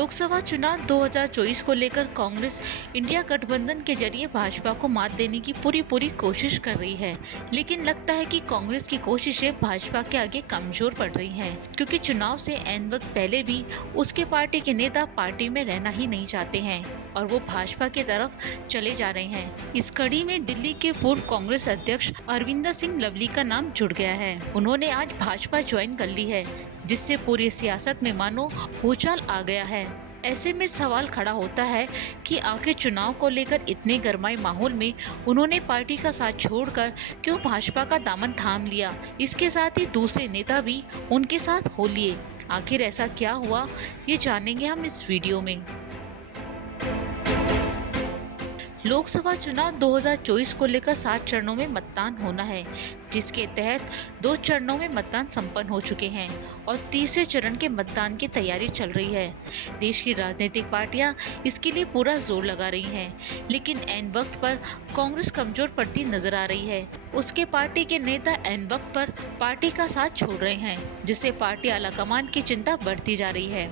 लोकसभा चुनाव 2024 को लेकर कांग्रेस इंडिया गठबंधन के जरिए भाजपा को मात देने की पूरी कोशिश कर रही है, लेकिन लगता है कि कांग्रेस की कोशिशें भाजपा के आगे कमजोर पड़ रही हैं, क्योंकि चुनाव से ऐन वक्त पहले भी उसके पार्टी के नेता पार्टी में रहना ही नहीं चाहते हैं और वो भाजपा की तरफ चले जा रहे हैं। इस कड़ी में दिल्ली के पूर्व कांग्रेस अध्यक्ष अरविंदर सिंह लवली का नाम जुड़ गया है। उन्होंने आज भाजपा ज्वाइन कर ली है, जिससे पूरी सियासत में मानो भूचाल आ गया है। ऐसे में सवाल खड़ा होता है कि आखिर चुनाव को लेकर इतने गरमाए माहौल में उन्होंने पार्टी का साथ छोड़कर क्यों भाजपा का दामन थाम लिया। इसके साथ ही दूसरे नेता भी उनके साथ हो लिए। आखिर ऐसा क्या हुआ, ये जानेंगे हम इस वीडियो में। लोकसभा चुनाव 2024 को लेकर 7 चरणों में मतदान होना है, जिसके तहत 2 चरणों में मतदान संपन्न हो चुके हैं और तीसरे चरण के मतदान की तैयारी चल रही है। देश की राजनीतिक पार्टियां इसके लिए पूरा जोर लगा रही हैं, लेकिन ऐन वक्त पर कांग्रेस कमजोर पड़ती नजर आ रही है। उसके पार्टी के नेता ऐन वक्त पर पार्टी का साथ छोड़ रहे हैं, जिससे पार्टी आलाकमान की चिंता बढ़ती जा रही है।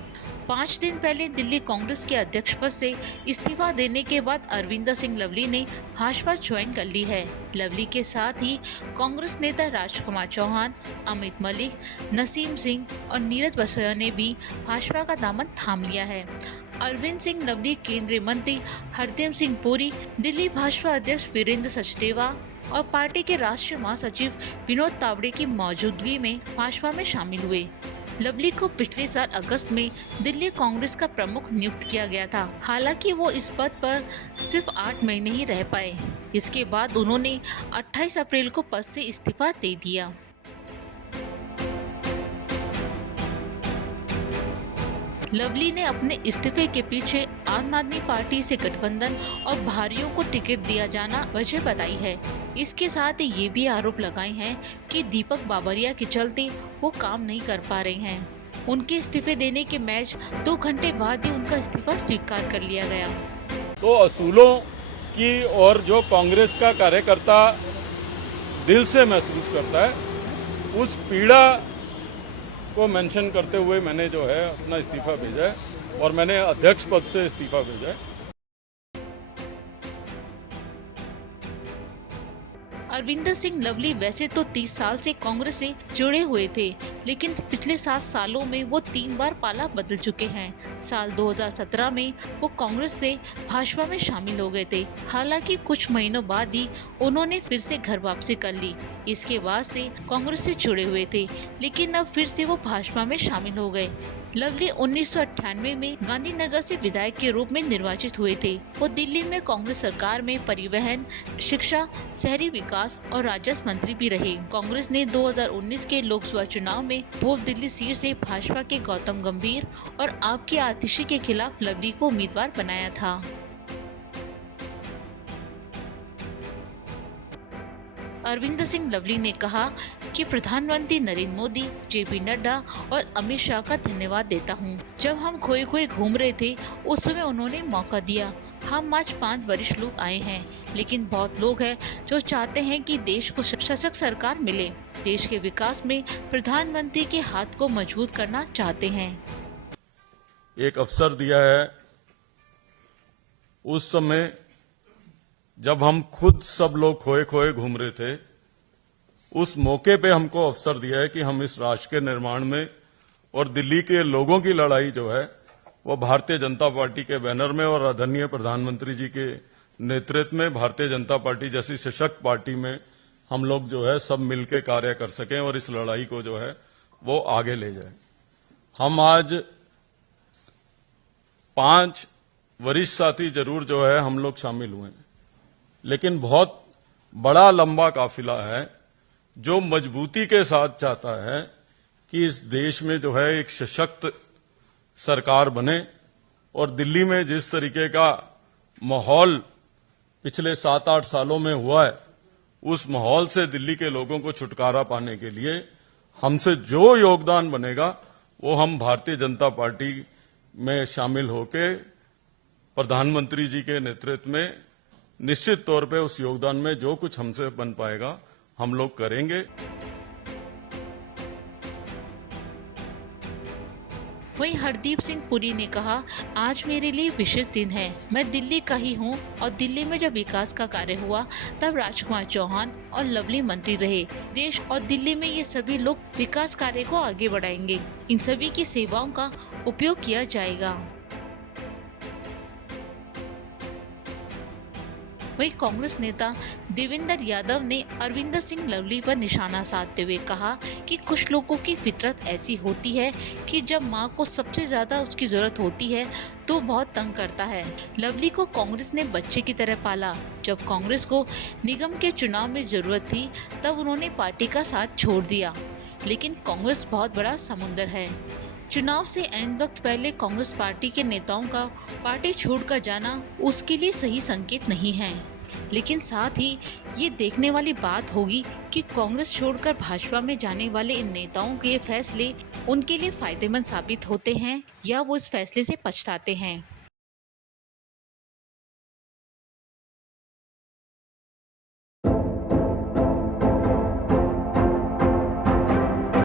5 दिन पहले दिल्ली कांग्रेस के अध्यक्ष पद से इस्तीफा देने के बाद अरविंदर सिंह लवली ने भाजपा ज्वाइन कर ली है। लवली के साथ ही कांग्रेस नेता राजकुमार चौहान, अमित मलिक, नसीम सिंह और नीरज बसोया ने भी भाजपा का दामन थाम लिया है। अरविंद सिंह लवली केंद्रीय मंत्री हरदीप सिंह पुरी, दिल्ली भाजपा अध्यक्ष वीरेंद्र सचदेवा और पार्टी के राष्ट्रीय महासचिव विनोद तावड़े की मौजूदगी में भाजपा में शामिल हुए। लवली को पिछले साल अगस्त में दिल्ली कांग्रेस का प्रमुख नियुक्त किया गया था। हालांकि वो इस पद पर सिर्फ 8 महीने ही रह पाए। इसके बाद उन्होंने 28 अप्रैल को पद से इस्तीफा दे दिया। लवली ने अपने इस्तीफे के पीछे आम आदमी पार्टी से गठबंधन और भारियों को टिकट दिया जाना वजह बताई है। इसके साथ ही ये भी आरोप लगाए हैं कि दीपक बाबरिया के चलते वो काम नहीं कर पा रहे हैं। उनके इस्तीफे देने के मैच 2 घंटे बाद ही उनका इस्तीफा स्वीकार कर लिया गया। तो असूलों की और जो कांग्रेस का कार्यकर्ता दिल से महसूस करता है, उस पीड़ा को मेंशन करते हुए मैंने जो है अपना इस्तीफा भेजा है और मैंने अध्यक्ष पद से इस्तीफा भेजा है। अरविंदर सिंह लवली वैसे तो 30 साल से कांग्रेस से जुड़े हुए थे, लेकिन पिछले 7 सालों में वो 3 बार पाला बदल चुके हैं। साल 2017 में वो कांग्रेस से भाजपा में शामिल हो गए थे। हालांकि कुछ महीनों बाद ही उन्होंने फिर से घर वापसी कर ली। इसके बाद से कांग्रेस से जुड़े हुए थे, लेकिन अब फिर से वो भाजपा में शामिल हो गए। लवली 1998 में गांधीनगर से विधायक के रूप में निर्वाचित हुए थे। वो दिल्ली में कांग्रेस सरकार में परिवहन, शिक्षा, शहरी विकास और राजस्व मंत्री भी रहे। कांग्रेस ने 2019 के लोकसभा चुनाव में पूर्व दिल्ली सीट से भाजपा के गौतम गंभीर और आपके आतिशी के खिलाफ लवली को उम्मीदवार बनाया था। अरविंदर सिंह लवली ने कहा कि प्रधानमंत्री नरेंद्र मोदी, जेपी नड्डा और अमित शाह का धन्यवाद देता हूं। जब हम खोए घूम रहे थे, उस समय उन्होंने मौका दिया। हम आज 5 वरिष्ठ लोग आए हैं, लेकिन बहुत लोग हैं जो चाहते हैं कि देश को सशक्त सरकार मिले। देश के विकास में प्रधानमंत्री के हाथ को मजबूत करना चाहते हैं। एक अवसर दिया है, उस समय जब हम खुद सब लोग खोए घूम रहे थे, उस मौके पे हमको अवसर दिया है कि हम इस राष्ट्र के निर्माण में और दिल्ली के लोगों की लड़ाई जो है वो भारतीय जनता पार्टी के बैनर में और आदरणीय प्रधानमंत्री जी के नेतृत्व में भारतीय जनता पार्टी जैसी सशक्त पार्टी में हम लोग जो है सब मिलकर कार्य कर सकें और इस लड़ाई को जो है वो आगे ले जाए। हम आज 5 वरिष्ठ साथी जरूर जो है हम लोग शामिल हुए, लेकिन बहुत बड़ा लंबा काफिला है जो मजबूती के साथ चाहता है कि इस देश में जो है एक सशक्त सरकार बने और दिल्ली में जिस तरीके का माहौल पिछले 7-8 सालों में हुआ है, उस माहौल से दिल्ली के लोगों को छुटकारा पाने के लिए हमसे जो योगदान बनेगा वो हम भारतीय जनता पार्टी में शामिल होकर प्रधानमंत्री जी के नेतृत्व में निश्चित तौर पे उस योगदान में जो कुछ हमसे बन पाएगा हम लोग करेंगे। वहीं हरदीप सिंह पुरी ने कहा, आज मेरे लिए विशेष दिन है। मैं दिल्ली का ही हूँ और दिल्ली में जब विकास का कार्य हुआ तब राजकुमार चौहान और लवली मंत्री रहे। देश और दिल्ली में ये सभी लोग विकास कार्य को आगे बढ़ाएंगे। इन सभी की सेवाओं का उपयोग किया जाएगा। वहीं कांग्रेस नेता देवेंद्र यादव ने अरविंदर सिंह लवली पर निशाना साधते हुए कहा कि कुछ लोगों की फितरत ऐसी होती है कि जब मां को सबसे ज्यादा उसकी जरूरत होती है तो बहुत तंग करता है। लवली को कांग्रेस ने बच्चे की तरह पाला। जब कांग्रेस को निगम के चुनाव में जरूरत थी तब उन्होंने पार्टी का साथ छोड़ दिया। लेकिन कांग्रेस बहुत बड़ा समुंदर है। चुनाव से ऐन वक्त पहले कांग्रेस पार्टी के नेताओं का पार्टी छोड़कर जाना उसके लिए सही संकेत नहीं है। लेकिन साथ ही ये देखने वाली बात होगी कि कांग्रेस छोड़कर भाजपा में जाने वाले इन नेताओं के फैसले उनके लिए फायदेमंद साबित होते हैं या वो इस फैसले से पछताते हैं।